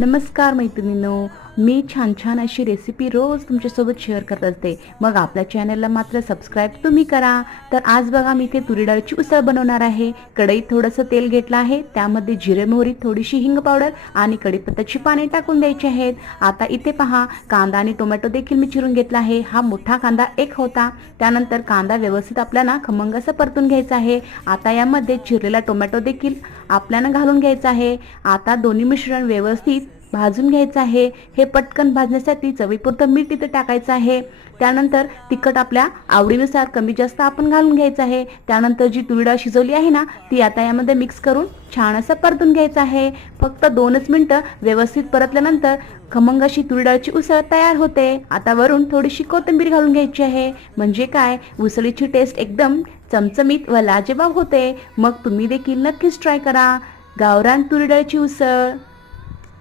नमस्कार मैत्रिणींनो, मी छान छान अशी रेसिपी रोज तुमच्यासोबत शेअर करत असते. मग आपल्या चॅनलला मात्र सबस्क्राईब तुम्ही करा. तर आज बघा मी इथे तुरी डाळीची उसळ बनवणार आहे. कढईत थोडंसं तेल घेतलं आहे, त्यामध्ये जिरे मोहरी, थोडीशी हिंग पावडर आणि कढीपत्त्याची पाने टाकून द्यायची आहेत. आता इथे पहा, कांदा आणि टोमॅटो देखील मी चिरून घेतला आहे. हा मोठा कांदा एक होता. त्यानंतर कांदा व्यवस्थित आपल्याला खमंग असं परतून घ्यायचा आहे. आता यामध्ये चिरलेला टोमॅटो देखील आपल्याला घालून घ्यायचा आहे. आता दोन्ही मिश्रण व्यवस्थित भाजून घ्यायचं आहे. हे पटकन भाजण्यासाठी चवीपुरतं मीठ इथे टाकायचं आहे. त्यानंतर तिखट आपल्या आवडीनुसार कमी जास्त आपण घालून घ्यायचं आहे. त्यानंतर जी तुरी डाळ शिजवली आहे ना, ती आता यामध्ये मिक्स करून छान असं परतून घ्यायचं आहे. फक्त 2च मिनिटं व्यवस्थित परतल्यानंतर खमंग अशी तुरी डाळीची उसळ तयार होते. आता वरून थोडीशी कोथिंबीर घालून घ्यायची आहे. म्हणजे काय, उसळीची टेस्ट एकदम चमचमीत व लाजवाब होते. मग तुम्ही देखील नक्कीच ट्राय करा गावरान तुरी डाळीची उसळ.